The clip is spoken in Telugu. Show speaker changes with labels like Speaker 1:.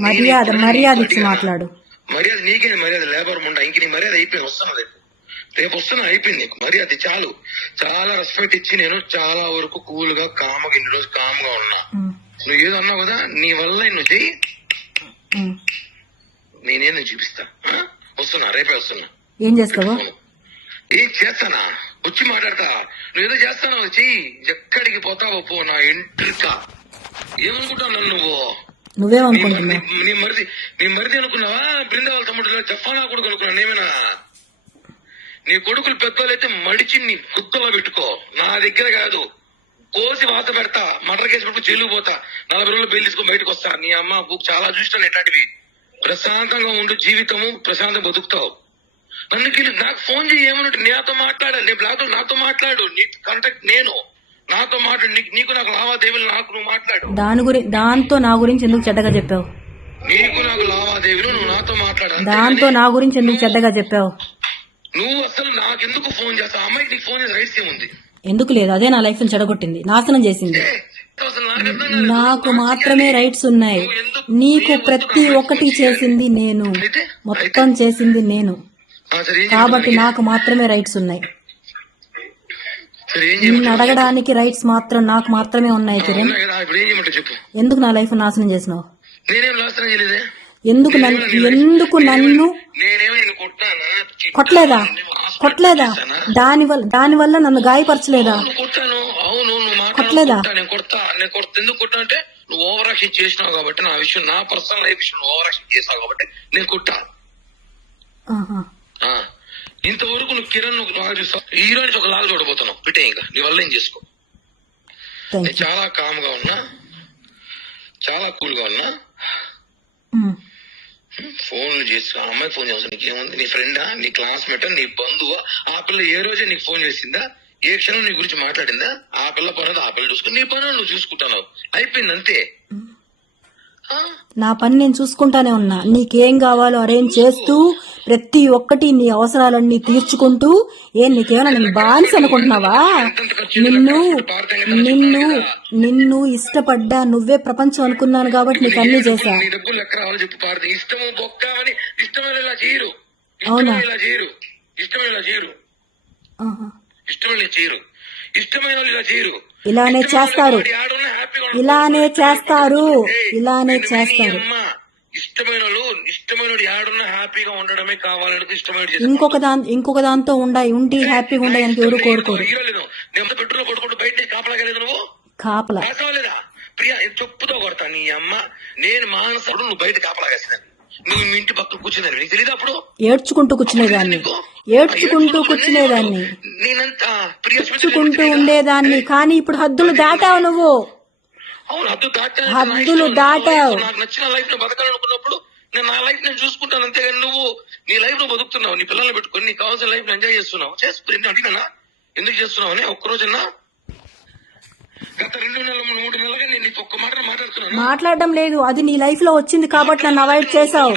Speaker 1: మర్యాద
Speaker 2: నేను
Speaker 1: మర్యాద
Speaker 2: నీకు
Speaker 1: ఇచ్చి? మాట్లాడు.
Speaker 2: మర్యాద నీకే మర్యాద? లేబర్ ముండా? ఇంక నీ మర్యాద అయిపోయింది వస్తున్నా రేపు. రేపు వస్తున్నా అయిపోయింది నీకు. మర్యాద చాలు. చాలా రెస్పెక్ట్ ఇచ్చి నేను చాలా వరకు కూల్గా కామ్గా ఇన్ని రోజు కామ్గా ఉన్నా.
Speaker 1: ఉమ్,
Speaker 2: నువ్వు ఏదో అన్నావు కదా నీ వల్ల నువ్వు చెయ్యి.
Speaker 1: ఉమ్.
Speaker 2: నేనేదో చూపిస్తా? వస్తున్నా రేపే వస్తున్నా.
Speaker 1: ఏం చేస్తావు?
Speaker 2: ఏం చేస్తానా? వచ్చి మాట్లాడతా. నువ్వేదో చేస్తానా చెయ్యి. ఎక్కడికి పోతావో పో నా ఎంట్రిక. ఏమనుకుంటావు నన్ను నువ్వు?
Speaker 1: నువ్వేమనుకుంటున్నావు?
Speaker 2: నీ మరిది నీ మరిది అనుకున్నావా? బృందావల తమ్ముడు జఫానా కొడుకు అనుకున్నా నేమేనా? నీ కొడుకులు పెద్దోళ్ళైతే మడిచి నీ గుత్తలో పెట్టుకో. నా దగ్గర కాదు. కోసి వాత పెడతా. మటర్ కేసు పెట్టుకు జైలు పోతా. నలభై రోజులు బెయిల్ తీసుకొని బయటకు వస్తా. నీ అమ్మ బుక్ చాలా చూస్తాను ఎట్లాంటివి. ప్రశాంతంగా ఉండు జీవితము ప్రశాంతంగా బతుకుతావు. అందుకే నాకు ఫోన్ చేయి ఏమన్నట్టు నాతో మాట్లాడాలి. నీ బ్లాక్ నాతో మాట్లాడు. నీ కాంటాక్ట్ నేను. నాతో మాట్లాడు. నీకు నీకు లావాదేవీలు నాకు నువ్వు మాట్లాడు.
Speaker 1: దాని గురి దాంతో నా గురించి ఎందుకు చెడ్డగా చెప్పావు?
Speaker 2: నీకు నాకు లావాదేవీలు నువ్వు నాతో మాట్లాడాలి
Speaker 1: దాంతో నా గురించి ఎందుకు చెడ్డగా చెప్పావు?
Speaker 2: నువ్వు అసలు నాకెందుకు ఫోన్ చేస్తావు? అమ్మాయికి నీకు ఫోన్ చేసే ఏముంది
Speaker 1: ఎందుకు లేదు? అదే నా లైఫ్ చెడగొట్టింది. నాశనం చేసింది.
Speaker 2: నాకు
Speaker 1: మాత్రమే రైట్స్ ఉన్నాయి. నీకు ప్రతి ఒక్కటి చేసింది నేను. మొత్తం చేసింది నేను. కాబట్టి? నాకు మాత్రమే రైట్స్ ఉన్నాయి. నిన్ను? అడగడానికి రైట్స్ మాత్రం నాకు మాత్రమే ఉన్నాయి కిరణ్.
Speaker 2: చెప్పు.
Speaker 1: ఎందుకు నా లైఫ్ నాశనం చేసినావు? ఎందుకు ఎందుకు నన్ను కొట్టలేదా? కొట్టలేదా? దాని వల్ల దాని వల్ల నన్ను గాయపరచలేదా? కొట్టలేదా?
Speaker 2: మాట్లాడుకుంటా నేను కొడతా. నేను కొడతా. ఎందుకు కొట్టా నువ్వు ఓవర్ యాక్షన్ చేసినావు కాబట్టి నా విషయం నా పర్సనల్ లైఫ్ విషయం ఓవర్ యాక్షన్ చేసావు కాబట్టి నేను కొట్టా. ఇంతవరకు నువ్వు కిరణ్ నువ్వు లాగా చూస్తావు రోజు ఒక లాగా చూడబోతున్నావు. పెట్టే ఇంకా. నీ వల్ల ఏం చేసుకో? నేను చాలా కామ్గా ఉన్నా. చాలా కూల్గా ఉన్నా.
Speaker 1: యూ
Speaker 2: ఫోన్లు చేసి ఆ అమ్మాయి ఫోన్ చేస్తాను నీకేముంది? నీ ఫ్రెండా నీ క్లాస్మేట్ నీ బంధువా? ఆ పిల్ల ఏ రోజే నీకు ఫోన్ చేసిందా? ఏ క్షణం నీ గురించి మాట్లాడిందా? ఆ పిల్ల పని ఆ పిల్ల చూసుకుని నీ పని నువ్వు చూసుకుంటున్నావు అయిపోయింది అంతే. ఆ?
Speaker 1: నా పని నేను చూసుకుంటానే ఉన్నా. నీకేం కావాలో అరేంజ్ చేస్తూ ప్రతి ఒక్కటి నీ అవసరాలన్నీ తీర్చుకుంటూ ఏం నీకేమైనా నేను బానిస అనుకుంటున్నావా? నిన్ను నిన్ను నిన్ను ఇష్టపడ్డా నువ్వే ప్రపంచం అనుకున్నాను కాబట్టి నీకు అన్ని చేశా. అవునా?
Speaker 2: ఇష్టమైన చేయరు
Speaker 1: ఇలానే చేస్తారు. ఇలానే చేస్తారు. ఇలానే చేస్తారు.
Speaker 2: ఇష్టమైన ఇష్టమైన హ్యాపీగా ఉండడమే కావాలని ఇష్టమైన
Speaker 1: ఇంకొక దాని ఇంకొక దాంతో ఉండాయి ఉండి హ్యాపీగా ఉండడానికి ఎవరు కోరుకోరు.
Speaker 2: నేను పెట్రోల్ కొట్టుకుంటూ బయట నుంచి కాపలాగలేదు నువ్వు?
Speaker 1: కాపలా.
Speaker 2: కాసవలేదా ప్రియా చెప్పుతో కొడతా నీ అమ్మ నేను మానసప్పుడు నువ్వు బయట కాపలాగేసినాను నువ్వు మీ ఇంటి పక్కన కూర్చుందని నీకు తెలియదు అప్పుడు?
Speaker 1: ఏడ్చుకుంటూ కూర్చునేదాన్ని. ఏడ్చుకుంటూ కూర్చునేదాన్ని.
Speaker 2: నేనంత ప్రియ
Speaker 1: ఉండేదాన్ని. కానీ ఇప్పుడు హద్దులు దాటావు నువ్వు.
Speaker 2: అవును హద్దు
Speaker 1: హద్దులు దాటావు.
Speaker 2: నాకు నచ్చిన లైఫ్ని బతకాలనుకున్నప్పుడు నేను నా లైఫ్ నేను చూసుకుంటాను. అంతేగాని నువ్వు నీ లైఫ్లో బతుకుతున్నావు. నీ పిల్లల్ని పెట్టుకొని నీకు కావాల్సిన లైఫ్ ఎంజాయ్ చేస్తున్నావు. చేసుకుని అడిగినా? ఎందుకు చేస్తున్నావు అని ఒక్క రోజన్నా గత రెండు నెలలు మూడు నెలలుగా నేను నీకు ఒక్క మాట మాట్లాడుతున్నాను.
Speaker 1: మాట్లాడడం లేదు. అది నీ లైఫ్లో వచ్చింది కాబట్టి నన్ను అవాయిడ్ చేసావు